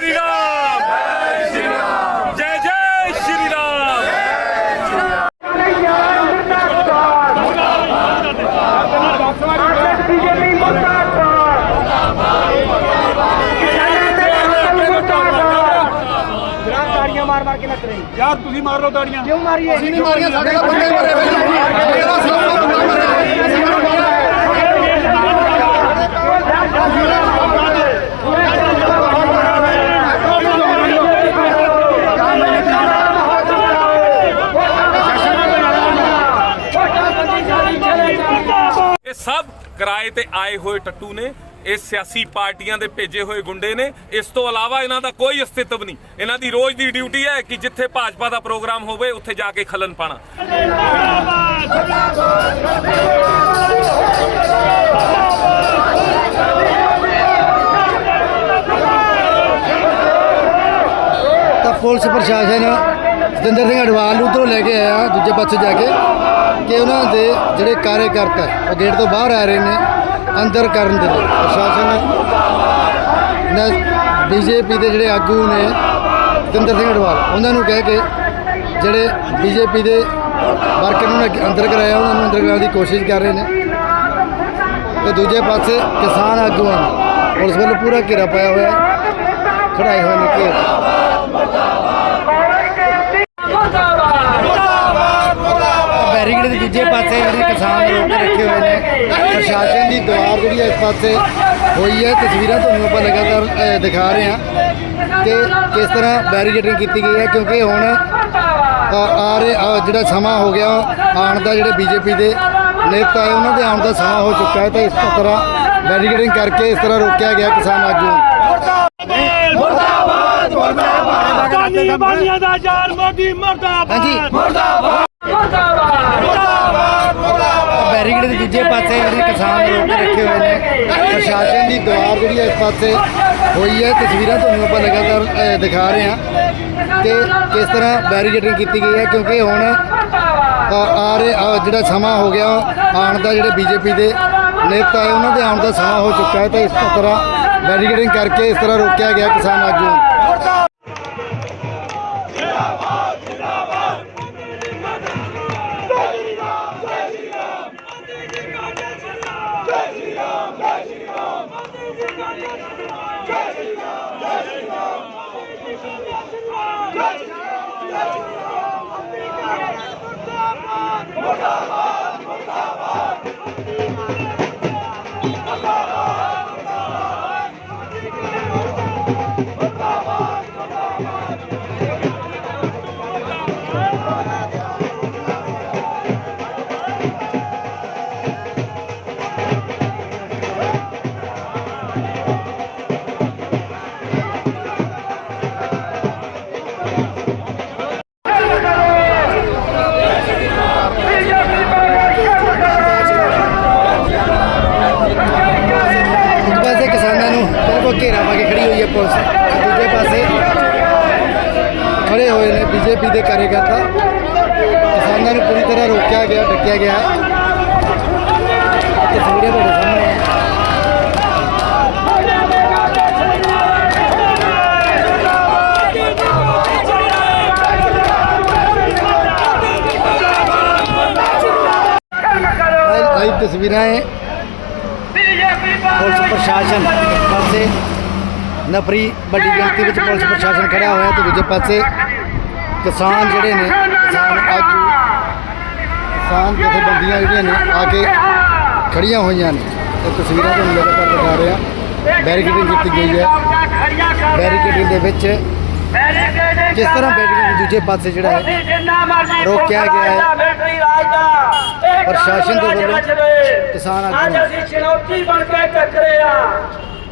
ਸ਼੍ਰੀ ਰਾਮ ਜੈ ਜੈ ਸ਼੍ਰੀ ਰਾਮ ਤਾੜੀਆਂ ਮਾਰ ਮਾਰ ਕੇ ਨੱਚ ਰਹੀ ਯਾਰ ਤੁਸੀਂ ਮਾਰ ਲਓ ਤਾੜੀਆਂ ਕਿਉਂ ਮਾਰੀਏ? ਅਸੀਂ ਨਹੀਂ ਮਾਰੀਆਂ ਸਾਡੇ ਦਾ ਬੰਦੇ ਮਰੇ ਹੋਏ ਨੇ। ਮੇਰਾ ਸਾਹਮਣਾ ਬੰਦਾ ਮਰਿਆ। ਇਹ ਸਭ ਕਿਰਾਏ ਤੇ ਆਏ ਹੋਏ ਟੱਟੂ ਨੇ, ਇਹ ਸਿਆਸੀ ਪਾਰਟੀਆਂ ਦੇ ਭੇਜੇ ਹੋਏ ਗੁੰਡੇ ਨੇ। ਇਸ ਤੋਂ ਇਲਾਵਾ ਇਹਨਾਂ ਦਾ ਕੋਈ ਅਸਤਿਤਵ ਨਹੀਂ। ਇਹਨਾਂ ਦੀ ਰੋਜ਼ ਦੀ ਡਿਊਟੀ ਹੈ ਕਿ ਜਿੱਥੇ ਭਾਜਪਾ ਦਾ ਪ੍ਰੋਗਰਾਮ ਹੋਵੇ, ਉੱਥੇ ਜਾ ਕੇ ਖਲਨ ਪਾਣਾ। ਤਾਂ ਪੁਲਿਸ ਪ੍ਰਸ਼ਾਸਨ ਸਤਿੰਦਰ ਸਿੰਘ ਅਡਵਾਲ ਨੂੰ ਉੱਧਰੋਂ ਲੈ ਕੇ ਆਇਆ, ਦੂਜੇ ਪਾਸੇ ਜਾ ਕੇ। ਕਿ ਉਹਨਾਂ ਦੇ ਜਿਹੜੇ ਕਾਰਜਕਰਤਾ ਉਹ ਗੇਟ ਤੋਂ ਬਾਹਰ ਆ ਰਹੇ ਨੇ, ਅੰਦਰ ਕਰਨ ਦੇ ਲਈ ਪ੍ਰਸ਼ਾਸਨ, ਨੇ ਬੀਜੇਪੀ ਦੇ ਜਿਹੜੇ ਆਗੂ ਨੇ ਸਤਿੰਦਰ ਸਿੰਘ ਅਡਵਾਲ ਉਹਨਾਂ ਨੂੰ ਕਹਿ ਕੇ ਜਿਹੜੇ ਬੀਜੇਪੀ ਦੇ ਵਰਕਰ ਨੂੰ ਅੱਗੇ- ਅੰਦਰ ਕਰਾਇਆ, ਉਹਨਾਂ ਨੂੰ ਅੰਦਰ ਕਰਾਉਣ ਦੀ ਕੋਸ਼ਿਸ਼ ਕਰ ਰਹੇ ਨੇ ਤੇ ਦੂਜੇ ਪਾਸੇ ਕਿਸਾਨ ਆਗੂਆਂ ਨੇ ਪੁਲਿਸ ਵੱਲੋਂ ਪੂਰਾ ਘੇਰਾ ਪਾਇਆ ਹੋਇਆ ਹੈ। ਖੜਾਏ ਹੋਏ ਨੇ ਘੇਰ ਬੈਰੀਕੇਡ ਦੇ ਦੂਜੇ ਪਾਸੇ ਜਿਹੜੇ ਕਿਸਾਨ ਰੋਕ ਕੇ ਰੱਖੇ ਹੋਏ ਨੇ ਪ੍ਰਸ਼ਾਸਨ ਦੀ ਦੀਵਾਰ ਜਿਹੜੀ ਹੈ ਇਸ ਪਾਸੇ ਹੋਈ ਹੈ। ਤਸਵੀਰਾਂ ਤੁਹਾਨੂੰ ਆਪਾਂ ਲਗਾਤਾਰ ਦਿਖਾ ਰਹੇ ਹਾਂ ਕਿ ਕਿਸ ਤਰ੍ਹਾਂ ਬੈਰੀਕੇਡਿੰਗ ਕੀਤੀ ਗਈ ਹੈ ਕਿਉਂਕਿ ਹੁਣ ਆ ਰਹੇ ਜਿਹੜਾ ਸਮਾਂ ਹੋ ਗਿਆ ਆਉਣ ਦਾ ਜਿਹੜੇ ਬੀਜੇਪੀ ਦੇ ਨੇਤਾ ਹੈ ਉਹਨਾਂ ਦੇ ਆਉਣ ਦਾ ਸਮਾਂ ਹੋ ਚੁੱਕਾ ਹੈ। ਤਾਂ ਇਸ ਤਰ੍ਹਾਂ ਬੈਰੀਕੇਡਿੰਗ ਕਰਕੇ ਇਸ ਤਰ੍ਹਾਂ ਰੋਕਿਆ ਗਿਆ ਕਿਸਾਨ ਆਗੂ ਨੂੰ। ਕਾਨੀ ਬਾਨੀਆਂ ਦਾ ਜਾਨ ਮੋਦੀ ਮਰਦਾਬਾਦ। ਹਾਂਜੀ। ਬੈਰੀਕੇਡ ਦੇ ਦੂਜੇ ਪਾਸੇ ਜਿਹੜੇ ਕਿਸਾਨ ਰੋਕ ਰੱਖੇ ਹੋਏ ਨੇ, ਪ੍ਰਸ਼ਾਸਨ ਦੀ ਦੀਵਾਰ ਜਿਹੜੀ ਹੈ ਇਸ ਪਾਸੇ ਹੋਈ ਹੈ, ਤਸਵੀਰਾਂ ਤੁਹਾਨੂੰ ਆਪਾਂ ਲਗਾਤਾਰ ਦਿਖਾ ਰਹੇ ਹਾਂ ਕਿ ਕਿਸ ਤਰ੍ਹਾਂ ਬੈਰੀਕੇਡਿੰਗ ਕੀਤੀ ਗਈ ਹੈ, ਕਿਉਂਕਿ ਹੁਣ ਆ ਰਹੇ ਜਿਹੜਾ ਸਮਾਂ ਹੋ ਗਿਆ, ਆਉਣ ਦਾ ਜਿਹੜੇ ਬੀਜੇਪੀ ਦੇ ਨੇਤਾ ਹੈ, ਉਹਨਾਂ ਦੇ ਆਉਣ ਦਾ ਸਮਾਂ ਹੋ ਚੁੱਕਾ ਹੈ, ਤਾਂ ਇਸ ਤਰ੍ਹਾਂ ਬੈਰੀਕੇਡਿੰਗ ਕਰਕੇ ਇਸ ਤਰ੍ਹਾਂ ਰੋਕਿਆ ਗਿਆ ਕਿਸਾਨ ਆਗੂ ਲਾਈਵ ਤਸਵੀਰਾਂ ਹੈ। ਪੁਲਿਸ ਪ੍ਰਸ਼ਾਸਨ ਇੱਕ ਪਾਸੇ, ਨਫਰੀ ਵੱਡੀ ਗਿਣਤੀ ਵਿੱਚ ਪੁਲਿਸ ਪ੍ਰਸ਼ਾਸਨ ਖੜਿਆ ਹੋਇਆ ਤੇ ਦੂਜੇ ਪਾਸੇ ਕਿਸਾਨ ਜਿਹੜੇ ਨੇ, ਕਿਸਾਨ ਆਗੂ ਕਿਸਾਨ ਜਥੇਬੰਦੀਆਂ ਜਿਹੜੀਆਂ ਨੇ ਆ ਕੇ ਖੜੀਆਂ ਹੋਈਆਂ ਨੇ। ਇਹ ਤਸਵੀਰਾਂ ਤੁਹਾਨੂੰ ਲਗਾਤਾਰ ਦਿਖਾ ਰਿਹਾ। ਹਾਂ ਬੈਰੀਕੇਡਿੰਗ ਕੀਤੀ ਗਈ ਹੈ। ਬੈਰੀਕੇਡਿੰਗ ਦੇ ਵਿੱਚ ਕਿਸ ਤਰ੍ਹਾਂ ਬੈਰੀਕੇਡ ਦੇ ਦੂਜੇ ਪਾਸੇ ਜਿਹੜਾ ਹੈ ਰੋਕਿਆ ਗਿਆ ਹੈ। ਪ੍ਰਸ਼ਾਸਨ ਦੇ ਵੱਲੋਂ ਕਿਸਾਨ ਆਗੂ ਅੱਜ ਅਸੀਂ ਚੁਣੌਤੀ ਬਣ ਕੇ ਟੱਕਰੇ ਆ।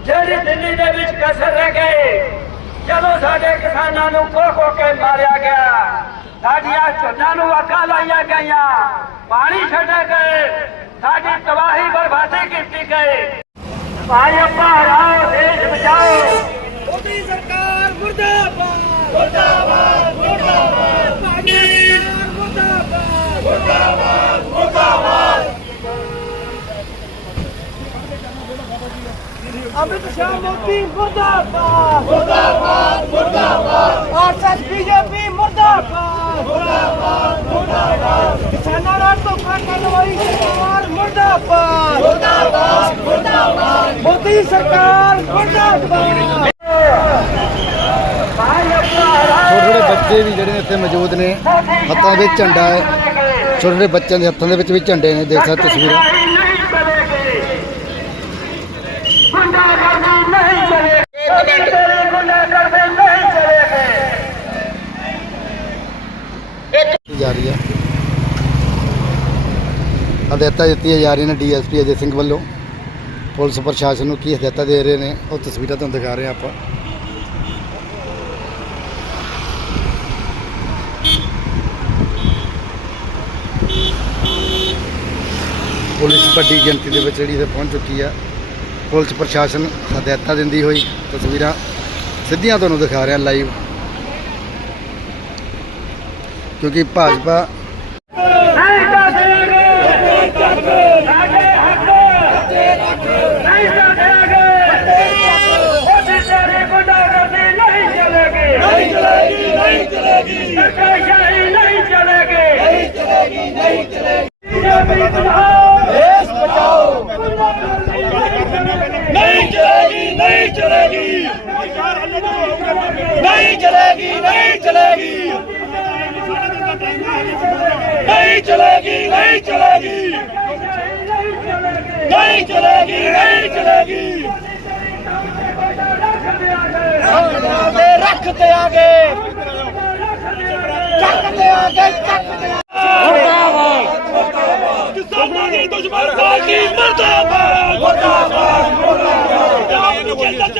ਜਿਹੜੇ ਦਿੱਲੀ ਦੇ ਵਿੱਚ ਕਸਰ ਰਹਿ ਗਏ ਜਦੋਂ ਸਾਡੇ ਕਿਸਾਨਾਂ ਨੂੰ ਖੋ ਖੋ ਕੇ ਮਾਰਿਆ ਗਿਆ ਸਾਡੀਆਂ ਝੋਨਾਂ ਨੂੰ ਅੱਖਾਂ ਲਾਈਆਂ ਗਈਆਂ ਪਾਣੀ ਛੱਡੇ ਗਏ ਸਾਡੀ ਤਬਾਹੀ ਬਰਬਾਦੀ ਕੀਤੀ ਗਈ। ਭਾਈ ਅੱਪਾ ਆਓ ਦੇਸ਼ ਬਚਾਓ। अमित शाह मोदी मुर्दाबाद मुर्दाबाद मुर्दाबाद आरएसएस बीजेपी मुर्दाबाद मुर्दाबाद मुर्दाबाद किसानों रात तो कार्रवाई सरकार मुर्दाबाद मुर्दाबाद मुर्दाबाद मोदी सरकार मुर्दाबाद ਬੱਚੇ ਵੀ ਜਿਹੜੇ ਇੱਥੇ ਮੌਜੂਦ ਨੇ ਹੱਥਾਂ ਵਿੱਚ ਝੰਡਾ ਹੈ। ਛੋਟੇ ਛੋਟੇ ਬੱਚਿਆਂ ਦੇ ਹੱਥਾਂ ਦੇ ਵਿੱਚ ਵੀ ਝੰਡੇ ਨੇ ਦੇਖ ਸਕਦੇ ਤਸਵੀਰਾਂ। ਜਾ ਰਹੀ ਹੈ ਹਦਾਇਤਾਂ ਦਿੱਤੀਆਂ ਜਾ ਰਹੀਆਂ ਨੇ ਡੀਐਸਪੀ ਅਜੇ ਸਿੰਘ ਵੱਲੋਂ। ਪੁਲਿਸ ਪ੍ਰਸ਼ਾਸਨ ਨੂੰ ਕੀ ਹਦਾਇਤਾਂ ਦੇ ਰਹੇ ਨੇ ਉਹ ਤਸਵੀਰਾਂ ਤੁਹਾਨੂੰ ਦਿਖਾ ਰਹੇ ਆਪਾਂ। ਪੁਲਿਸ ਵੱਡੀ ਗਿਣਤੀ ਦੇ ਵਿੱਚ ਜਿਹੜੀ ਇੱਥੇ ਪਹੁੰਚ ਚੁੱਕੀ ਆ, ਪੁਲਿਸ ਪ੍ਰਸ਼ਾਸਨ ਹਦਾਇਤਾਂ ਦਿੰਦੀ ਹੋਈ ਤਸਵੀਰਾਂ ਸਿੱਧੀਆਂ ਤੁਹਾਨੂੰ ਦਿਖਾ ਰਿਹਾ ਲਾਈਵ ਕਿਉਂਕਿ ਭਾਜਪਾ ਨਹੀਂ ਚੱਲੇਗੀ ਨਹੀਂ ਚੱਲੇਗੀ ਨਹੀਂ ਚਲੇਗੀ ਨਹੀਂ ਚਲੇਗੀ ਨਹੀਂ ਚਲੇਗੀ ਸਰਕਾਰਸ਼ਾਹੀ ਨਹੀਂ ਚਲੇਗੀ ਨਹੀਂ ਚਲੇਗੀ ਨਹੀਂ ਚਲੇਗੀ ਬੀਜੇਪੀ ਬਚਾਓ ਦੇਸ਼ ਬਚਾਓ ਨਹੀਂ ਚਲੇਗੀ ਨਹੀਂ ਚਲੇਗੀ। ਨਹੀਂ ਚਲੇਗੀ ਨਹੀਂ ਚਲੇਗੀ। ਨਹੀਂ ਚਲੇਗੀ ਨਹੀਂ ਚਲੇਗੀ। ਨਹੀਂ ਚਲੇਗੀ ਨਹੀਂ ਚਲੇਗੀ। ਰੱਖ ਤੇ ਆਗੇ ਚੱਕ ਤੇ ਆਗੇ ਚੱਕ ਤੇ ਕਿਸਾਨਾਂ ਦੀ ਦੁਸ਼ਮਣ ਪਾਰਟੀ ਮਰਦਾਬਾਦ। ਮਰਦਾਬਾਦ।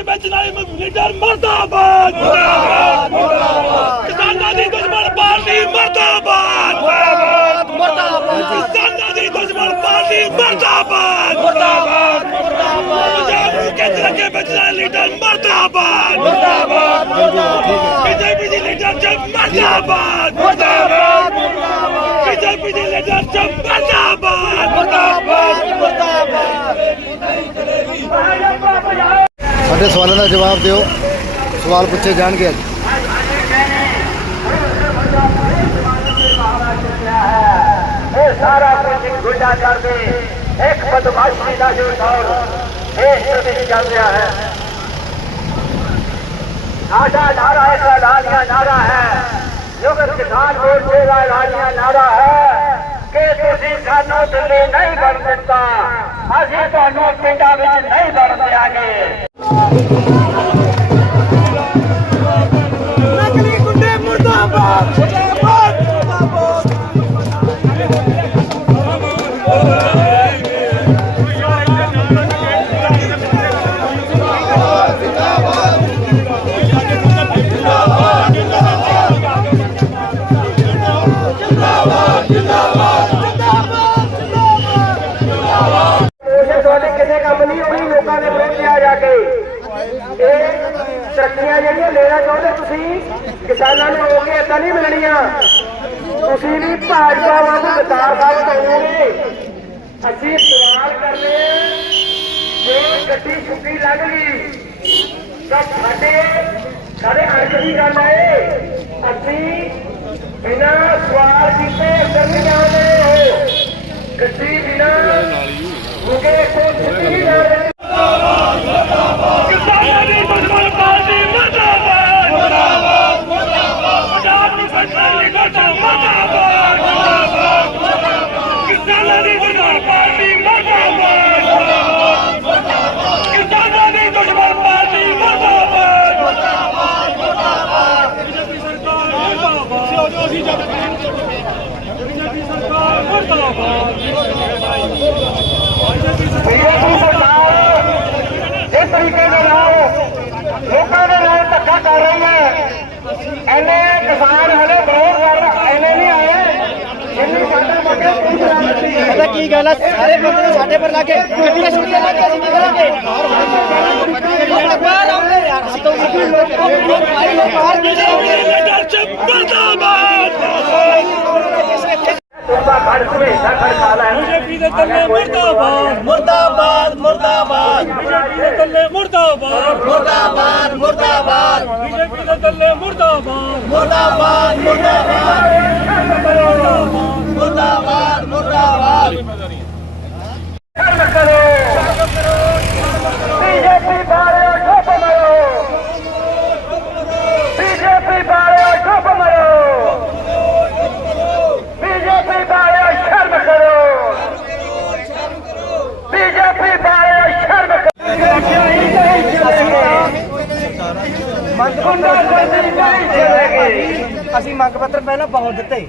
ਕੇਂਦਰ ਚ ਵਿੱਚ ਨਾਲੇ ਲੀਡਰ ਮਰਦਾਬਾਦ। ਮਰਦਾਬਾਦ ਮਰਦਾਬਾਦ। ਕਿਸਾਨਾਂ ਦੀ ਦੁਸ਼ਮਣ ਪਾਰਟੀ ਮਰਦਾਬਾਦ। ਮਰਦਾਬਾਦ ਮਰਦਾਬਾਦ। ਕਿਸਾਨਾਂ ਦੀ ਦੁਸ਼ਮਣ ਪਾਰਟੀ ਮਰਦਾਬਾਦ। ਮਰਦਾਬਾਦ ਮਰਦਾਬਾਦ। ਪੰਜਾਬ ਨੂੰ ਕੇਂਦਰ ਕੇ ਵਿੱਚ ਨਾਲੇ ਲੀਡਰ ਮਰਦਾਬਾਦ। ਮਰਦਾਬਾਦ ਮਰਦਾਬਾਦ। ਬੀਜੇਪੀ ਦੀ ਲੀਡਰ ਚ ਮਰਦਾਬਾਦ। ਮਰਦਾਬਾਦ ਮਰਦਾਬਾਦ। ਬੀਜੇਪੀ ਦੀ ਲੀਡਰ ਚ ਮਰਦਾਬਾਦ। ਮਰਦਾਬਾਦ ਮਰਦਾਬਾਦ। ਸਾਡੇ ਸਵਾਲਾਂ ਦਾ ਜਵਾਬ ਦਿਓ। ਸਵਾਲ ਪੁੱਛੇ ਜਾਣਗੇ ਅੱਜ। ਇਹ ਸਾਰਾ ਕੁਝ ਗੁੰਡਾ ਕਰਦੇ, ਇੱਕ ਬਦਮਾਸ਼ੀ ਦਾ ਜੋ ਦੌਰ, ਇਹ ਵਿੱਚ ਚੱਲ ਰਿਹਾ ਹੈ। ਸਾਡਾ ਨਾਰਾ ਇੱਕ ਲਾਲੀਆ ਨਾਰਾ ਹੈ। ਯੁਗਤ ਕਿਸਾਨ ਮੋਰਚੇ ਦਾ ਲਾਲੀਆ ਨਾਰਾ ਹੈ। ਕਿ ਤੁਸੀਂ ਸਾਨੂੰ ਦਿੱਲੀ ਨਹੀਂ ਬਣ ਦਿੱਤਾ, ਅਸੀਂ ਤੁਹਾਨੂੰ ਪਿੰਡਾਂ ਵਿੱਚ ਨਹੀਂ ਬਣ ਦਿਆਂਗੇ। Thank you. ਅੱਜ ਗੱਡੀ ਸੁੱਕੀ ਲੱਗ ਗਈ, ਤਾਂ ਸਾਡੇ ਸਾਡੇ ਅਰਥ ਦੀ ਗੱਲ ਹੈ ਅਸੀਂ ਬਿਨਾ ਸਵਾਲ ਕੀਤੇ ਨਹੀਂ ਜਾਣ ਗੱਡੀ ਬਿਨਾ ਮੁਕੇ ਜਾ ਰਹੇ बीजेपी सरकार जिस तरीके के लोगों के नाल धक्का कर रही है इन्ने किसान हले बहुत ज़्यादा इन्ने नहीं आए पता की गल है सारे बंदे ने साडे पर लाके गड्डियाँ छुड़ियाँ लाके असि की करांगे बाहर आओगे यार हम तो उसी लोग को भाई लोग बाहर भेजेंगे जिंदाबाद ਬੀਜੇਪੀ ਦੇ ਥੱਲੇ ਮੁਰਦਾਬਾਦ ਮੁਰਦਾਬਾਦ ਮੁਰਦਾਬਾਦ। ਬੀਜੇਪੀ ਦੇ ਥੱਲੇ ਮੁਰਦਾਬਾਦ। ਮੁਰਦਾਬਾਦ ਮੁਰਦਾਬਾਦ। ਬੀਜੇਪੀ ਦੇ ਥੱਲੇ ਮੁਰਦਾਬਾਦ। ਮੁਰਦਾਬਾਦ ਮੁਰਦਾਬਾਦ। ਮੁਰਦਾਬਾਦ ਮੁਰਦਾਬਾਦ। ਕਰੋ ਕਰੋ। ਬੀਜੇਪੀ ਬਾਰੇ ਮੰਗ ਪੱਤਰ ਅਸੀਂ ਮੰਗ ਪੱਤਰ ਪਹਿਲਾਂ ਬਹੁਤ ਦਿੱਤੇ।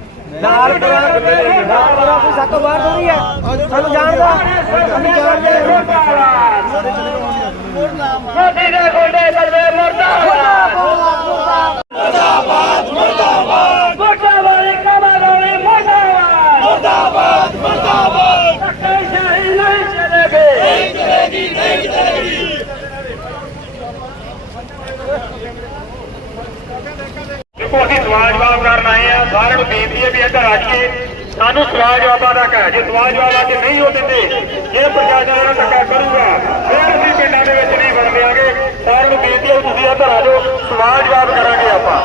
ਲਾਲ ਨਾਲ ਕੋਈ ਸਾਤੋਂ ਬਾਹਰ ਨਹੀਂ ਹੈ। ਸਾਨੂੰ ਜਾਣਦਾ ਅਸੀਂ ਜਾਣਦੇ ਹਾਂ। ਮੋਦੀ ਦੇ ਗੋਡੇ ਬਲਵੇ ਮੁਰਦਾਬਾਦ ਮੁਰਦਾਬਾਦ ਮੁਰਦਾਬਾਦ ਵਾਲੀ ਕਮਾਲੋਂ ਮੁਰਦਾਬਾਦ ਮੁਰਦਾਬਾਦ ਮੁਰਦਾਬਾਦ ਧੱਕੇ ਸ਼ਾਹੀ ਨਹੀਂ ਚਲੇਗੇ ਨਹੀਂ ਚਲੇਗੀ ਨਹੀਂ ਚਲੇਗੀ ਦੇਖੋ ਅਸੀਂ ਸਵਾਲ ਜਵਾਬ ਕਰਨ ਆਏ ਆ ਸਾਰਿਆਂ ਨੂੰ ਬੇਨਤੀ ਹੈ ਵੀ ਇੱਧਰ ਆ ਕੇ ਸਾਨੂੰ ਸਵਾਲ ਜਵਾਬਾਂ ਦਾ ਕਹਿ ਜੇ ਸਵਾਲ ਜਵਾਬ ਆ ਕੇ ਨਹੀਂ ਉਹ ਦਿੰਦੇ ਜੇ ਪ੍ਰਸ਼ਾਸਨ ਇਹਨਾਂ ਧੱਕਾ ਕਰੂਗਾ ਫਿਰ ਅਸੀਂ ਪਿੰਡਾਂ ਦੇ ਵਿੱਚ ਨਹੀਂ ਵੜ ਦਿਆਂਗੇ ਸਾਰਿਆਂ ਨੂੰ ਬੇਨਤੀ ਹੈ ਤੁਸੀਂ ਇੱਧਰ ਆ ਜਾਓ ਸਵਾਲ ਜਵਾਬ ਕਰਾਂਗੇ ਆਪਾਂ।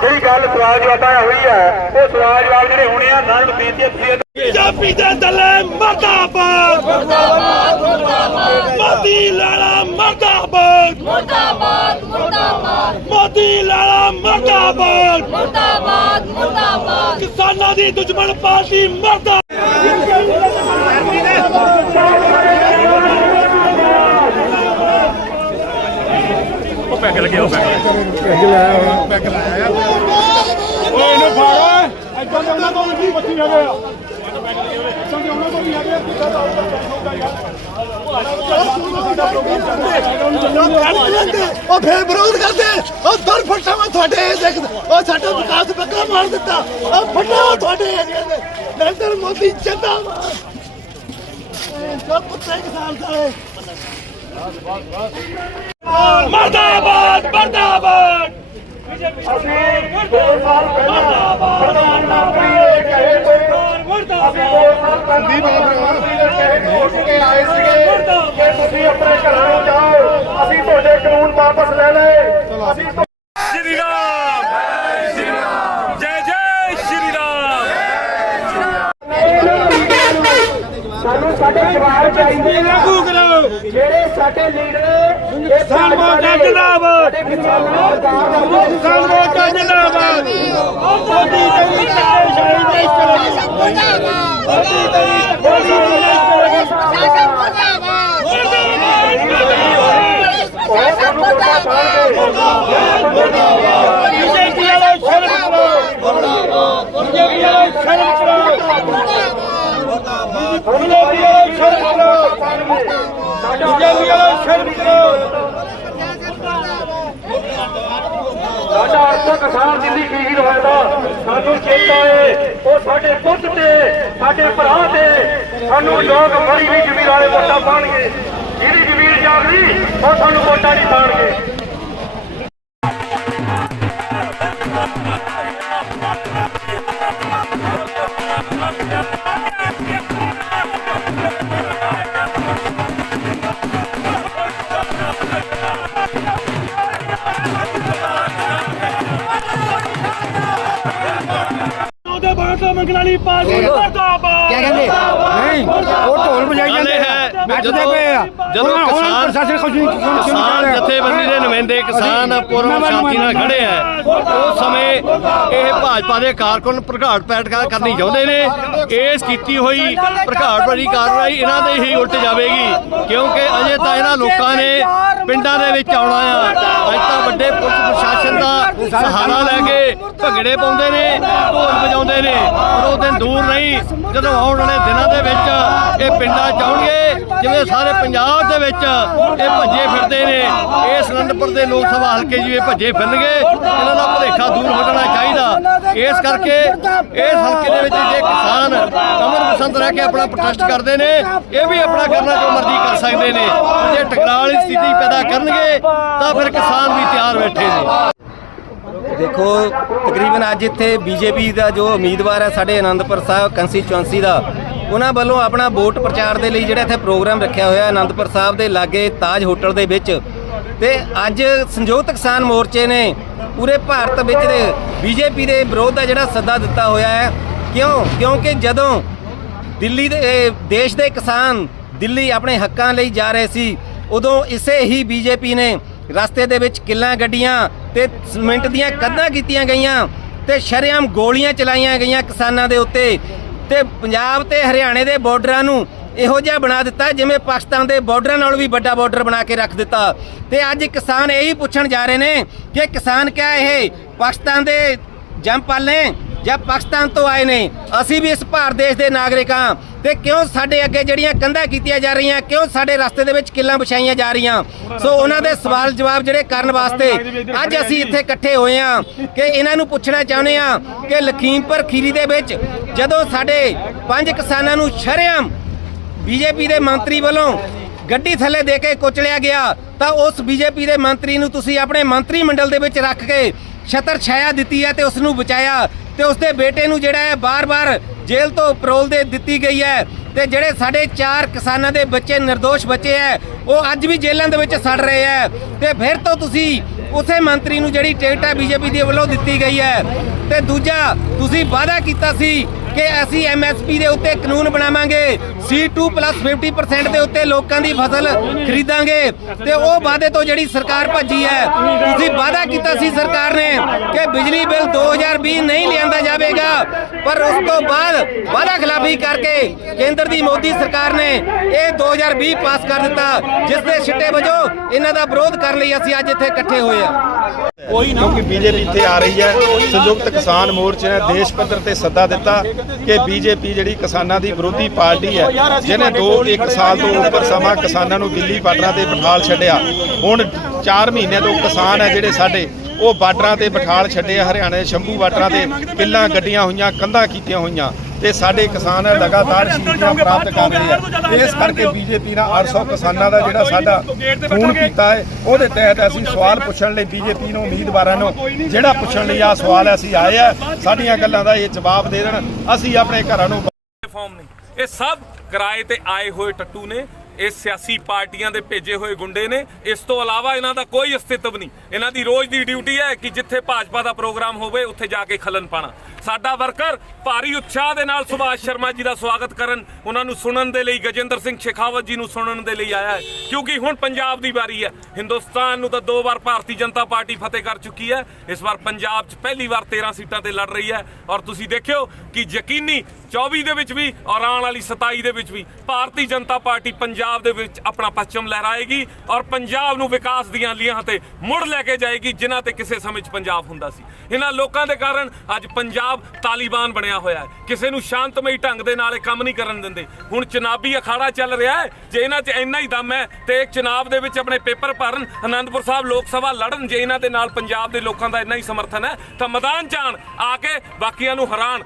ਜਿਹੜੀ ਗੱਲ ਸਵਾਲ ਜਵਾਬਾਂ ਹੋਈ ਹੈ ਉਹ ਸਵਾਲ ਜਵਾਬ ਜਿਹੜੇ ਹੋਣੇ ਆ ਸਾਰਿਆਂ ਨੂੰ ਬੇਨਤੀ ਹੈ ਤੁਸੀਂ ਪੰਜਾਬੀ ਦੇ ਦਲੇ ਮਰਦਾਬਾਦ। ਮਰਦਾਬਾਦ ਮਰਦਾਬਾਦ। ਮੋਦੀ ਲਾਲਾ ਮਰਦਾਬਾਦ। ਮੁਰਦਾਬਾਦ ਮੁਰਦਾਬਾਦ। ਮੋਦੀ ਲਾਲਾ ਮਰਦਾਬਾਦ। ਮੁਰਦਾਬਾਦ। ਦੀ ਦੁਸ਼ਮਣ ਪਾਰਟੀ ਮਰਦਾ। ਓਏ ਇਹਨੂੰ ਫਾੜੋ। ਇੱਦਾਂ ਦੇ ਉਹਨਾਂ ਤੋਂ ਨਹੀਂ ਬੱਚੀ ਹੈਗੇ ਆ? ਇੱਦਾਂ ਦੇ ਉਹਨਾਂ ਤੋਂ ਨਹੀਂ ਹੈਗੇ ਕਿੱਦਾਂ ਦਾ ਉਹ ਫੇਰ ਵਿਰੋਧ ਕਰਦੇ। ਉਹ ਦਰ ਫੱਟਾ ਮੈਂ ਤੁਹਾਡੇ ਦੇਖ ਉਹ ਸਾਡਾ ਵਿਕਾਸ ਬੱਗਾ ਮਾਰ ਦਿੱਤਾ। ਉਹ ਫੱਟਾ ਤੁਹਾਡੇ ਨਰਿੰਦਰ ਮੋਦੀ ਜਿੰਦਾਬਾਦ। ਸਭ ਕੁੱਤੇ ਕਿਸਾਨ ਸਾਰੇ ਮਰਦਾਬਾਦ ਮਰਦਾਬਾਦ। ਅਸੀਂ ਦੋ ਸਾਲ ਪਹਿਲਾਂ ਸਾਡੇ ਜਵਾਬ ਚਾਹੀਦੇ ਲਾਗੂ ਕਰੋ ਜਿਹੜੇ ਸਾਡੇ ਲੀਡਰ ਇਹ ਕਿਸਾਨ ਮੋਰਚਾ ਜਿੰਦਾਬਾਦ ਕਿਸਾਨ ਮੋਰਚਾ ਜਿੰਦਾਬਾਦ ਮੋਦੀ ਤੇਰੀ ਸ਼ਾਹੀ ਨਹੀਂ ਕਰੇਗੀ ਮੋਦੀ ਤੇਰੀ ਮੋਦੀ ਨਹੀਂ ਕਰੇਗੀ ਸ਼ਾਸਨ ਮੁਰਦਾਬਾਦ ਸ਼ਾਸਨ ਬੀਜੇਪੀ ਵਾਲੇ ਸ਼ਰਮ ਕਰੋ ਬੀਜੇਪੀ ਵਾਲੇ ਸ਼ਰਮ ਕਰੋ ਬੀਜੇਪੀ ਵਾਲੇ ਸ਼ਰਮ ਕਰੋ ਬੀਜੇਪੀ ਵਾਲੇ ਸ਼ਰਮ ਕਰੋ ਸਾਡਾ ਅਰਥ ਕਿਸਾਨ ਦਿੱਲੀ ਸ਼ਹੀਦ ਹੋਇਆ ਦਾ, ਸਾਨੂੰ ਚੇਤਾ ਏ। ਉਹ ਸਾਡੇ ਪੁੱਤ ਤੇ, ਸਾਡੇ ਭਰਾ ਤੇ, ਸਾਨੂੰ ਲੋਕ ਬੜੀ ਵੀ ਜ਼ਮੀਨ ਵਾਲੇ ਵੋਟਾਂ ਪਾਣਗੇ। ਜਿਹਦੀ ਜ਼ਮੀਨ ਜਾਗਦੀ, ਉਹ ਸਾਨੂੰ ਵੋਟਾਂ ਨਹੀਂ ਪਾਣਗੇ। ਸ਼ਾਂਤੀ ਨਾਲ ਖੜੇ ਆ। ਉਸ ਸਮੇਂ ਇਹ ਭਾਜਪਾ ਦੇ ਕਾਰਕੁਨ ਪ੍ਰਘਾਟ ਪੈਟ ਕਰਨੀ ਚਾਹੁੰਦੇ ਨੇ। ਇਸ ਕੀਤੀ ਹੋਈ ਪ੍ਰਘਾਟ ਭਰੀ ਕਾਰਵਾਈ ਇਹਨਾਂ ਦੇ ਹੀ ਉਲਟ ਜਾਵੇਗੀ। ਕਿਉਂਕਿ ਅਜੇ ਤਾਂ ਇਹਨਾਂ ਲੋਕਾਂ ਨੇ ਪਿੰਡਾਂ ਦੇ ਵਿੱਚ ਆਉਣਾ ਆ। ਅੱਜ ਤਾਂ ਵੱਡੇ ਪੁਲਿਸ ਪ੍ਰਸ਼ਾਸਨ ਦਾ ਸਹਾਰਾ ਲੈ ਕੇ ਭੰਗੜੇ ਪਾਉਂਦੇ ਨੇ, ਢੋਲ ਵਜਾਉਂਦੇ ਨੇ, ਪਰ ਉਹ ਦਿਨ ਦੂਰ ਨਹੀਂ। ਜਦੋਂ ਆਉਣ ਵਾਲੇ ਦਿਨਾਂ ਦੇ ਵਿੱਚ ਇਹ ਪਿੰਡਾਂ ਚ ਆਉਣਗੇ, ਜਿਵੇਂ ਸਾਰੇ ਪੰਜਾਬ ਦੇ ਵਿੱਚ ਇਹ ਭੱਜੇ ਫਿਰਦੇ ਨੇ। ਇਸ ਅਨੰਦਪੁਰ ਦੇ ਲੋਕ ਸਭਾ ਹਲਕੇ ਜਿਵੇਂ ਭੱਜੇ ਫਿਰਨਗੇ, ਇਹਨਾਂ ਦਾ ਭੁਲੇਖਾ ਦੂਰ ਹਟਣਾ ਚਾਹੀਦਾ। ਇਸ ਕਰਕੇ ਇਸ ਹਲਕੇ ਦੇ ਵਿੱਚ ਜੇ ਕਿਸਾਨ ਅਮਰ ਪਸੰਦ ਰਹਿ ਕੇ ਆਪਣਾ ਪ੍ਰੋਟੈਸਟ ਕਰਦੇ ਨੇ, ਇਹ ਵੀ ਆਪਣਾ ਕਰਨਾ ਜੋ ਮਰਜ਼ੀ ਕਰ ਸਕਦੇ ਨੇ। ਜੇ ਟਕਰਾਅ ਵਾਲੀ ਸਥਿਤੀ ਪੈਦਾ ਕਰਨਗੇ, ਤਾਂ ਫਿਰ ਕਿਸਾਨ ਵੀ ਤਿਆਰ ਬੈਠੇ ਨੇ। ਦੇਖੋ, ਤਕਰੀਬਨ ਅੱਜ ਇੱਥੇ ਬੀਜੇਪੀ ਦਾ ਜੋ ਉਮੀਦਵਾਰ ਹੈ ਸਾਡੇ ਆਨੰਦਪੁਰ ਸਾਹਿਬ ਕੰਸਟੀਚੁਐਂਸੀ ਦਾ, ਉਹਨਾਂ ਵੱਲੋਂ ਆਪਣਾ ਵੋਟ ਪ੍ਰਚਾਰ ਦੇ ਲਈ ਜਿਹੜਾ ਇੱਥੇ ਪ੍ਰੋਗਰਾਮ ਰੱਖਿਆ ਹੋਇਆ ਆਨੰਦਪੁਰ ਸਾਹਿਬ ਦੇ ਲਾਗੇ ਤਾਜ ਹੋਟਲ ਦੇ ਵਿੱਚ। ਤੇ ਅੱਜ ਸੰਯੁਕਤ ਕਿਸਾਨ ਮੋਰਚੇ ਨੇ ਪੂਰੇ ਭਾਰਤ ਵਿੱਚ ਦੇ ਬੀਜੇਪੀ ਦੇ ਵਿਰੋਧ ਦਾ ਜਿਹੜਾ ਸੱਦਾ ਦਿੱਤਾ ਹੋਇਆ ਹੈ। ਕਿਉਂ? ਕਿਉਂਕਿ ਜਦੋਂ ਦਿੱਲੀ ਦੇ ਦੇਸ਼ ਦੇ ਕਿਸਾਨ ਦਿੱਲੀ ਆਪਣੇ ਹੱਕਾਂ ਲਈ ਜਾ ਰਹੇ ਸੀ, ਉਦੋਂ ਇਸੇ ਹੀ ਬੀਜੇਪੀ ਨੇ ਰਸਤੇ ਦੇ ਵਿੱਚ ਕਿੱਲਾਂ ਗੱਡੀਆਂ ਤੇ ਸੀਮੈਂਟ ਦੀਆਂ ਕੰਧਾਂ ਕੀਤੀਆਂ ਗਈਆਂ ਤੇ ਸ਼ਰੇਆਮ ਗੋਲੀਆਂ ਚਲਾਈਆਂ ਗਈਆਂ ਕਿਸਾਨਾਂ ਦੇ ਉੱਤੇ। ਤੇ ਪੰਜਾਬ ਤੇ ਹਰਿਆਣੇ ਦੇ ਬਾਰਡਰਾਂ ਨੂੰ ਇਹੋ ਜਿਹਾ ਬਣਾ ਦਿੱਤਾ ਜਿਵੇਂ ਪਾਕਿਸਤਾਨ ਦੇ ਬਾਰਡਰਾਂ ਨਾਲੋਂ ਵੀ ਵੱਡਾ ਬਾਰਡਰ ਬਣਾ ਕੇ ਰੱਖ ਦਿੱਤਾ। ਤੇ ਅੱਜ ਕਿਸਾਨ ਇਹੀ ਪੁੱਛਣ ਜਾ ਰਹੇ ਨੇ ਕਿ ਕਿਸਾਨ ਕਿਆ ਇਹ ਪਾਕਿਸਤਾਨ ਦੇ ਜੰਪਾਲ ਨੇ? ਜਾਂ ਪਾਕਿਸਤਾਨ ਤੋਂ ਆਏ ਨੇ, ਅਸੀਂ ਵੀ ਇਸ ਭਾਰਤ ਦੇਸ਼ ਦੇ ਨਾਗਰਿਕ ਹਾਂ ਤੇ ਕਿਉਂ ਸਾਡੇ ਅੱਗੇ ਜਿਹੜੀਆਂ ਕੰਧਾਂ ਕੀਤੀਆਂ ਜਾ ਰਹੀਆਂ, ਕਿਉਂ ਸਾਡੇ ਰਸਤੇ ਦੇ ਵਿੱਚ ਕਿੱਲਾਂ ਵਿਛਾਈਆਂ ਜਾ ਰਹੀਆਂ? ਸੋ ਉਹਨਾਂ ਦੇ ਸਵਾਲ ਜਵਾਬ ਜਿਹੜੇ ਕਰਨ ਵਾਸਤੇ ਅੱਜ ਅਸੀਂ ਇੱਥੇ ਇਕੱਠੇ ਹੋਏ ਹਾਂ ਕਿ ਇਹਨਾਂ ਨੂੰ ਪੁੱਛਣਾ ਚਾਹੁੰਦੇ ਹਾਂ ਕਿ ਲਖੀਮਪੁਰ ਖੀਰੀ ਦੇ ਵਿੱਚ ਜਦੋਂ ਸਾਡੇ ਪੰਜ ਕਿਸਾਨਾਂ ਨੂੰ ਸ਼ਰੇਆਮ ਬੀਜੇਪੀ ਦੇ ਮੰਤਰੀ ਵੱਲੋਂ ਗੱਡੀ ਥੱਲੇ ਦੇ ਕੇ ਕੁਚਲਿਆ ਗਿਆ, ਤਾਂ ਉਸ ਬੀਜੇਪੀ ਦੇ ਮੰਤਰੀ ਨੂੰ ਤੁਸੀਂ ਆਪਣੇ ਮੰਤਰੀ ਮੰਡਲ ਦੇ ਵਿੱਚ ਰੱਖ ਕੇ ਛਤਰ ਛਾਇਆ ਦਿੱਤੀ ਹੈ ਤੇ ਉਸ ਨੂੰ ਬਚਾਇਆ ਤੇ ਉਸ ਦੇ ਬੇਟੇ ਨੂੰ ਜਿਹੜਾ ਹੈ ਬਾਰ-ਬਾਰ ਜੇਲ੍ਹ ਤੋਂ ਪਰੋਲ ਦੇ ਦਿੱਤੀ ਗਈ ਹੈ ਤੇ ਜਿਹੜੇ ਸਾਡੇ ਚਾਰ ਕਿਸਾਨਾਂ ਦੇ ਬੱਚੇ નિર્ਦੋਸ਼ ਬੱਚੇ ਹੈ, ਉਹ ਅੱਜ ਵੀ ਜੇਲ੍ਹਾਂ ਦੇ ਵਿੱਚ ਸੜ ਰਹੇ ਹੈ ਤੇ ਫਿਰ ਤੋਂ ਤੁਸੀਂ ਉਸੇ ਮੰਤਰੀ ਨੂੰ ਜਿਹੜੀ ਟਿਕਟ ਹੈ ਬੀਜੇਪੀ ਦੇ ਵੱਲੋਂ ਦਿੱਤੀ ਗਈ ਹੈ ਤੇ ਦੂਜਾ, ਤੁਸੀਂ ਵਾਅਦਾ ਕੀਤਾ ਸੀ ਕਿ ਅਸੀਂ ਐਮਐਸਪੀ ਦੇ ਉੱਤੇ ਕਾਨੂੰਨ ਬਣਾਵਾਂਗੇ C2 50% ਦੇ ਉੱਤੇ ਲੋਕਾਂ ਦੀ ਫਸਲ ਖਰੀਦਾਂਗੇ। ਤੇ ਉਹ ਵਾਅਦੇ ਤੋਂ ਜਿਹੜੀ ਸਰਕਾਰ ਭੱਜੀ ਹੈ, ਤੁਸੀਂ ਵਾਅਦਾ ਕੀਤਾ ਸੀ ਸਰਕਾਰ ਨੇ ਕਿ ਬਿਜਲੀ ਬਿੱਲ 2020 ਨਹੀਂ ਲਿਆਂਦਾ ਜਾਵੇਗਾ, ਪਰ ਉਸ ਤੋਂ ਬਾਅਦ ਵਾਅਦਾ ਖਿਲਾਫੀ ਕਰਕੇ ਕੇਂਦਰ ਦੀ ਮੋਦੀ ਸਰਕਾਰ ਨੇ ਇਹ 2020 ਪਾਸ ਕਰ ਦਿੱਤਾ, ਜਿਸ ਦੇ ਛਿੱਟੇ ਵਜੋਂ ਇਹਨਾਂ ਦਾ ਵਿਰੋਧ ਕਰਨ ਲਈ ਅਸੀਂ ਅੱਜ ਇੱਥੇ ਇਕੱਠੇ ਹੋਏ ਆ ਕਿਉਂਕਿ ਬੀਜੇਪੀ ਇੱਥੇ ਆ ਰਹੀ ਹੈ ਸੰਯੁਕਤ ਕਿਸਾਨ ਮੋਰਚੇ ਨੇ ਦੇਸ਼ ਪੱਧਰ ਤੇ ਸੱਦਾ ਦਿੱਤਾ ਕਿ ਬੀਜੇਪੀ ਜਿਹੜੀ ਕਿਸਾਨਾਂ ਦੀ ਵਿਰੋਧੀ ਪਾਰਟੀ ਹੈ ਜਿਹਨੇ 2 1 ਸਾਲ ਤੋਂ ਉੱਪਰ ਸਮਾਂ ਕਿਸਾਨਾਂ ਨੂੰ ਦਿੱਲੀ ਬਾਰਡਰਾਂ ਤੇ ਬਿਠਾਲ ਛੱਡਿਆ। ਹੁਣ 4 ਮਹੀਨੇ ਤੋਂ ਕਿਸਾਨ ਹੈ ਜਿਹੜੇ ਸਾਡੇ ਉਹ ਬਾਰਡਰਾਂ ਤੇ ਬਿਠਾਲ ਛੱਡੇ ਆ, ਹਰਿਆਣੇ ਦੇ ਸ਼ੰਭੂ ਬਾਰਡਰਾਂ ਤੇ ਕਿੱਲਾਂ ਗੱਡੀਆਂ ਹੋਈਆਂ ਕੰਧਾਂ ਕੀਤੀਆਂ ਹੋਈਆਂ। ਤੇ ਸਾਡੇ ਕਿਸਾਨ ਲਗਾਤਾਰ ਸ਼ਹੀਦੀਆਂ ਪ੍ਰਾਪਤ ਕਰ ਰਹੇ ਆ। ਇਸ ਕਰਕੇ ਬੀਜੇਪੀ ਨਾਲ 800 ਕਿਸਾਨਾਂ ਦਾ ਜਿਹੜਾ ਸਾਡਾ ਫੋਨ ਕੀਤਾ ਹੈ ਉਹਦੇ ਤਹਿਤ ਅਸੀਂ ਸਵਾਲ ਪੁੱਛਣ ਲਈ ਬੀਜੇਪੀ ਨੂੰ ਉਮੀਦਵਾਰਾਂ ਨੂੰ ਜਿਹੜਾ ਪੁੱਛਣ ਲਈ ਆ ਸਵਾਲ ਅਸੀਂ ਆਏ ਆ ਸਾਡੀਆਂ ਗੱਲਾਂ ਦਾ ਇਹ ਜਵਾਬ ਦੇ ਦੇਣ ਅਸੀਂ ਆਪਣੇ ਘਰਾਂ ਨੂੰ ਫਾਰਮ ਨੇ ਇਹ ਸਭ ਕਿਰਾਏ ਤੇ ਆਏ ਹੋਏ ਟੱਟੂ ਨੇ ਇਹ ਸਿਆਸੀ ਪਾਰਟੀਆਂ ਦੇ ਭੇਜੇ ਹੋਏ ਗੁੰਡੇ ਨੇ ਇਸ ਤੋਂ ਇਲਾਵਾ ਇਹਨਾਂ ਦਾ ਕੋਈ ਅਸਤਿਤਵ ਨਹੀਂ। ਇਹਨਾਂ ਦੀ ਰੋਜ਼ ਦੀ ਡਿਊਟੀ ਹੈ ਕਿ ਜਿੱਥੇ ਭਾਜਪਾ ਦਾ ਪ੍ਰੋਗਰਾਮ ਹੋਵੇ ਉੱਥੇ ਜਾ ਕੇ ਖਲਨ ਪਾਣਾ। ਸਾਡਾ ਵਰਕਰ ਭਾਰੀ ਉਤਸ਼ਾਹ ਦੇ ਨਾਲ ਸੁਭਾਸ਼ ਸ਼ਰਮਾ ਜੀ ਦਾ ਸਵਾਗਤ ਕਰਨ, ਉਹਨਾਂ ਨੂੰ ਸੁਣਨ ਦੇ ਲਈ ਗਜਿੰਦਰ ਸਿੰਘ ਸ਼ੇਖਾਵਤ ਜੀ ਨੂੰ ਸੁਣਨ ਦੇ ਲਈ ਆਇਆ ਹੈ। ਕਿਉਂਕਿ ਹੁਣ ਪੰਜਾਬ ਦੀ ਵਾਰੀ ਹੈ। ਹਿੰਦੁਸਤਾਨ ਨੂੰ ਤਾਂ ਦੋ ਵਾਰ ਭਾਰਤੀ ਜਨਤਾ ਪਾਰਟੀ ਫਤਿਹ ਕਰ ਚੁੱਕੀ ਹੈ। ਇਸ ਵਾਰ ਪੰਜਾਬ 'ਚ ਪਹਿਲੀ ਵਾਰ 13 ਸੀਟਾਂ ਤੇ ਲੜ ਰਹੀ ਹੈ। ਔਰ ਤੁਸੀਂ ਦੇਖਿਓ ਕਿ ਯਕੀਨੀ 24 ਦੇ ਵਿੱਚ ਵੀ ਔਰ ਆਉਣ ਵਾਲੀ 27 ਦੇ ਵਿੱਚ ਵੀ ਭਾਰਤੀ ਜਨਤਾ ਪਾਰਟੀ ਪੰਜਾਬ ਦੇ ਵਿੱਚ ਆਪਣਾ ਪੱਛਮ ਲਹਿਰਾਏਗੀ ਔਰ ਪੰਜਾਬ ਨੂੰ ਵਿਕਾਸ ਦੀਆਂ ਲੀਹਾਂ ਤੇ ਮੁੜ ਲੈ ਕੇ ਜਾਏਗੀ, ਜਿਨ੍ਹਾਂ ਤੇ ਕਿਸੇ ਸਮੇਂ 'ਚ ਪੰਜਾਬ ਹੁੰਦਾ ਸੀ। ਇਹਨਾਂ ਲੋਕਾਂ ਦੇ ਕਾਰਨ ਅੱਜ ਪੰਜਾਬ ਤਾਲੀਬਾਨ ਬਣਿਆ ਹੋਇਆ ਹੈ। ਕਿਸੇ ਨੂੰ ਸ਼ਾਂਤਮਈ ਢੰਗ ਦੇ ਨਾਲ ਇਹ ਕੰਮ ਨਹੀਂ ਕਰਨ ਦਿੰਦੇ। ਹੁਣ ਚੁਣਾਵੀ ਅਖਾੜਾ ਚੱਲ ਰਿਹਾ ਹੈ। ਜੇ ਇਹਨਾਂ 'ਚ ਇੰਨਾ ਹੀ ਦਮ ਹੈ, ਤੇ ਇੱਕ ਚੁਣਾਵ ਦੇ ਵਿੱਚ ਆਪਣੇ ਪੇਪਰ ਭਰਨ ਆਨੰਦਪੁਰ ਸਾਹਿਬ ਲੋਕ ਸਭਾ ਲੜਨ, ਜੇ ਇਹਨਾਂ ਦੇ ਨਾਲ ਪੰਜਾਬ ਦੇ ਲੋਕਾਂ ਦਾ ਇੰਨਾ ਹੀ ਸਮਰਥਨ ਹੈ, ਤਾਂ ਮੈਦਾਨ 'ਚ ਆਉਣ ਆ ਕੇ ਬਾਕੀਆਂ ਨੂੰ ਹੈਰਾਨ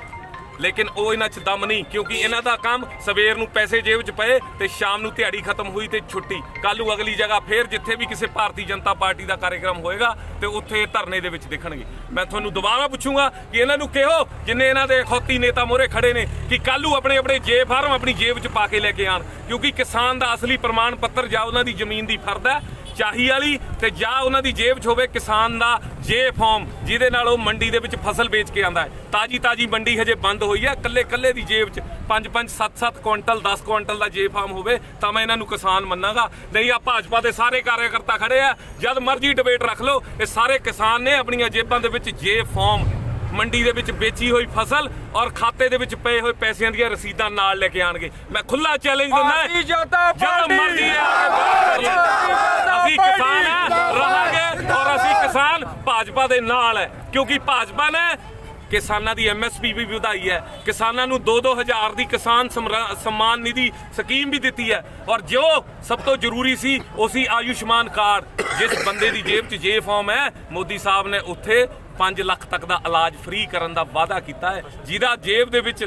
ਲੇਕਿਨ ਉਹ ਇਹਨਾਂ 'ਚ ਦਮ ਨਹੀਂ, ਕਿਉਂਕਿ ਇਹਨਾਂ ਦਾ ਕੰਮ ਸਵੇਰ ਨੂੰ ਪੈਸੇ ਜੇਬ 'ਚ ਪਏ ਤੇ ਸ਼ਾਮ ਨੂੰ ਦਿਹਾੜੀ ਖਤਮ ਹੋਈ ਤੇ ਛੁੱਟੀ। ਕੱਲ ਨੂੰ ਅਗਲੀ ਜਗ੍ਹਾ ਫੇਰ ਜਿੱਥੇ ਵੀ ਕਿਸੇ ਭਾਰਤੀ ਜਨਤਾ ਪਾਰਟੀ ਦਾ ਕਾਰਜਕ੍ਰਮ ਹੋਏਗਾ ਤੇ ਉੱਥੇ ਇਹ ਧਰਨੇ ਦੇ ਵਿੱਚ ਦੇਖਣਗੇ। ਮੈਂ ਤੁਹਾਨੂੰ ਦੁਬਾਰਾ ਪੁੱਛੂੰਗਾ ਕਿ ਇਹਨਾਂ ਨੂੰ ਕਿਹੋ, ਜਿੰਨੇ ਇਹਨਾਂ ਦੇ ਖੋਤੀ ਨੇਤਾ ਮੋਰੇ ਖੜੇ ਨੇ, ਕਿ ਕੱਲ ਨੂੰ ਆਪਣੇ ਆਪਣੇ ਜੇਬ ਫਾਰਮ ਆਪਣੀ ਜੇਬ 'ਚ ਪਾ ਕੇ ਲੈ ਕੇ ਆਣ ਕਿਉਂਕਿ ਕਿਸਾਨ ਦਾ ਅਸਲੀ ਪ੍ਰਮਾਣ ਪੱਤਰ ਜਾਂ ਉਹਨਾਂ ਦੀ ਜ਼ਮੀਨ ਦੀ ਫਰਦ ਹੈ ਚਾਹੀ ਵਾਲੀ ਤੇ ਜਾਂ ਉਹਨਾਂ ਦੀ ਜੇਬ 'ਚ ਹੋਵੇ ਕਿਸਾਨ ਦਾ ਜੇ ਫਾਰਮ, ਜਿਹਦੇ ਨਾਲ ਉਹ ਮੰਡੀ ਦੇ ਵਿੱਚ ਫਸਲ ਵੇਚ ਕੇ ਆਂਦਾ ਹੈ। ਤਾਜੀ ਤਾਜੀ ਮੰਡੀ ਹਜੇ ਬੰਦ ਹੋਈ ਹੈ। ਕੱਲੇ ਕੱਲੇ ਦੀ ਜੇਬ 'ਚ 5 5 7 7 ਕੁਇੰਟਲ 10 ਕੁਇੰਟਲ ਦਾ ਜੇ ਫਾਰਮ ਹੋਵੇ ਤਾਂ ਮੈਂ ਇਹਨਾਂ ਨੂੰ ਕਿਸਾਨ ਮੰਨਾਂਗਾ। ਨਹੀਂ ਆ ਭਾਜਪਾ ਦੇ ਸਾਰੇ ਕਾਰਜਕਰਤਾ ਖੜੇ ਆ। ਜਦ ਮਰਜ਼ੀ ਡਿਬੇਟ ਰੱਖ ਲਓ। ਇਹ ਸਾਰੇ ਕਿਸਾਨ ਨੇ ਆਪਣੀਆਂ ਜੇਬਾਂ ਦੇ ਵਿੱਚ ਜੇ ਫਾਰਮ ਮੰਡੀ ਦੇ ਵਿੱਚ ਵੇਚੀ ਹੋਈ ਫਸਲ ਔਰ ਖਾਤੇ ਦੇ ਵਿੱਚ ਪਏ ਹੋਏ ਪੈਸਿਆਂ ਦੀਆਂ ਰਸੀਦਾਂ ਨਾਲ ਲੈ ਕੇ ਆਣਗੇ। ਮੈਂ ਖੁੱਲਾ ਚੈਲੰਜ ਦਿੰਦਾ ਜਦ ਮਰਜ਼ੀ ਆ। ਕੇ ਅਸੀਂ ਕਿਸਾਨ ਆ ਰਹਾਂਗੇ ਔਰ ਅਸੀਂ ਕਿਸਾਨ ਭਾਜਪਾ ਦੇ ਨਾਲ ਹੈ। ਕਿਉਂਕਿ ਭਾਜਪਾ ਨੇ ਕਿਸਾਨਾਂ ਦੀ ਐਮਐਸਪੀ ਵੀ ਵਧਾਈ ਹੈ। ਕਿਸਾਨਾਂ ਨੂੰ 2-2000 ਦੀ ਕਿਸਾਨ ਸਮਰਾ- ਸਨਮਾਨ ਨਿਧੀ ਸਕੀਮ ਵੀ ਦਿੱਤੀ ਹੈ। ਔਰ ਜੋ ਸਭ ਤੋਂ ਜ਼ਰੂਰੀ ਸੀ ਉਹ ਸੀ ਆਯੁਸ਼ਮਾਨ ਕਾਰਡ। ਜਿਸ ਬੰਦੇ ਦੀ ਜੇਬ 'ਚ ਜੇ ਫਾਰਮ ਹੈ ਮੋਦੀ ਸਾਹਿਬ ਨੇ ਉੱਥੇ 5 ਲੱਖ ਤੱਕ ਦਾ ਇਲਾਜ ਫ੍ਰੀ ਕਰਨ ਦਾ ਵਾਅਦਾ ਕੀਤਾ ਹੈ। ਜਿਹਦਾ ਜੇਬ ਦੇ ਵਿੱਚ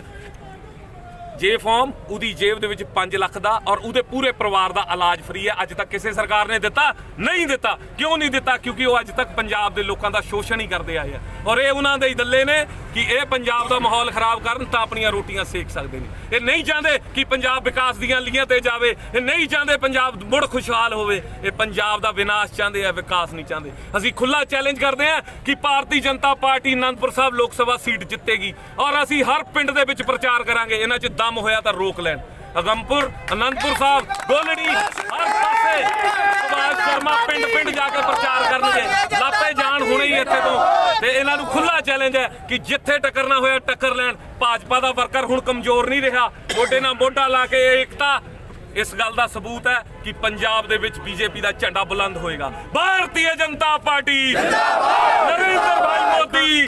ਜੇ ਫਾਰਮ ਉਹਦੀ ਜੇਬ ਦੇ ਵਿੱਚ 5 ਲੱਖ ਦਾ ਔਰ ਉਹਦੇ ਪੂਰੇ ਪਰਿਵਾਰ ਦਾ ਇਲਾਜ ਫ੍ਰੀ ਹੈ। ਅੱਜ ਤੱਕ ਕਿਸੇ ਸਰਕਾਰ ਨੇ ਦਿੱਤਾ? ਨਹੀਂ ਦਿੱਤਾ। ਕਿਉਂ ਨਹੀਂ ਦਿੱਤਾ? ਕਿਉਂਕਿ ਉਹ ਅੱਜ ਤੱਕ ਪੰਜਾਬ ਦੇ ਲੋਕਾਂ ਦਾ ਸ਼ੋਸ਼ਣ ਹੀ ਕਰਦੇ ਆਏ ਆ। ਔਰ ਇਹ ਉਹਨਾਂ ਦੇ ਹੀ ਦੱਲੇ ਨੇ ਕਿ ਇਹ ਪੰਜਾਬ ਦਾ ਮਾਹੌਲ ਖਰਾਬ ਕਰਨ ਤਾਂ ਆਪਣੀਆਂ ਰੋਟੀਆਂ ਸੇਕ ਸਕਦੇ ਨੇ। ਇਹ ਨਹੀਂ ਚਾਹੁੰਦੇ ਕਿ ਪੰਜਾਬ ਵਿਕਾਸ ਦੀਆਂ ਲੀਹਾਂ ਤੇ ਜਾਵੇ। ਇਹ ਨਹੀਂ ਚਾਹੁੰਦੇ ਪੰਜਾਬ ਮੁੜ ਖੁਸ਼ਹਾਲ ਹੋਵੇ। ਇਹ ਪੰਜਾਬ ਦਾ ਵਿਨਾਸ਼ ਚਾਹੁੰਦੇ ਆ, ਵਿਕਾਸ ਨਹੀਂ ਚਾਹੁੰਦੇ। ਅਸੀਂ ਖੁੱਲਾ ਚੈਲੰਜ ਕਰਦੇ ਹਾਂ ਕਿ ਭਾਰਤੀ ਜਨਤਾ ਪਾਰਟੀ ਅਨੰਦਪੁਰ ਸਾਹਿਬ ਲੋਕ ਸਭਾ ਸੀਟ ਜਿੱਤੇਗੀ। ਔਰ ਅਸੀਂ ਹਰ ਪਿੰਡ ਦੇ ਵਿੱਚ ਪ੍ਰਚਾਰ ਕਰਾਂਗੇ। ਇਹਨਾਂ 'ਚ ਦਮ ਹੋਇਆ ਤਾਂ ਰੋਕ ਲੈਣ। ਅਗੰਪੁਰ ਅਨੰਦਪੁਰ ਸਾਹਿਬ ਗੋਲੜੀ ਹਰ ਪਾਸੇ ਸੁਭਾਸ਼ ਸ਼ਰਮਾ ਪਿੰਡ ਪਿੰਡ ਜਾ ਕੇ ਪ੍ਰਚਾਰ ਕਰਨਗੇ। ਲਾਪੇ ਜਾਣ ਹੁਣੇ ਹੀ ਇੱਥੇ ਤੋਂ। ਤੇ ਇਹਨਾਂ ਨੂੰ ਖੁੱਲਾ ਚੈਲੰਜ ਹੈ ਕਿ ਜਿੱਥੇ ਟੱਕਰਨਾ ਹੋਇਆ ਟੱਕਰ ਲੈਣ। ਭਾਜਪਾ ਦਾ ਵਰਕਰ ਹੁਣ ਕਮਜ਼ੋਰ ਨਹੀਂ ਰਿਹਾ। ਮੋਢੇ ਨਾਲ ਮੋਢਾ ਲਾ ਕੇ ਏਕਤਾ। ਇਸ ਗੱਲ ਦਾ ਸਬੂਤ ਹੈ ਕਿ ਪੰਜਾਬ ਦੇ ਵਿੱਚ ਬੀਜੇਪੀ ਦਾ ਝੰਡਾ ਬੁਲੰਦ ਹੋਏਗਾ। ਭਾਰਤੀ ਜਨਤਾ ਪਾਰਟੀ। ਜਿੰਦਾਬਾਦ ਨਰਿੰਦਰ ਭਾਈ ਮੋਦੀ।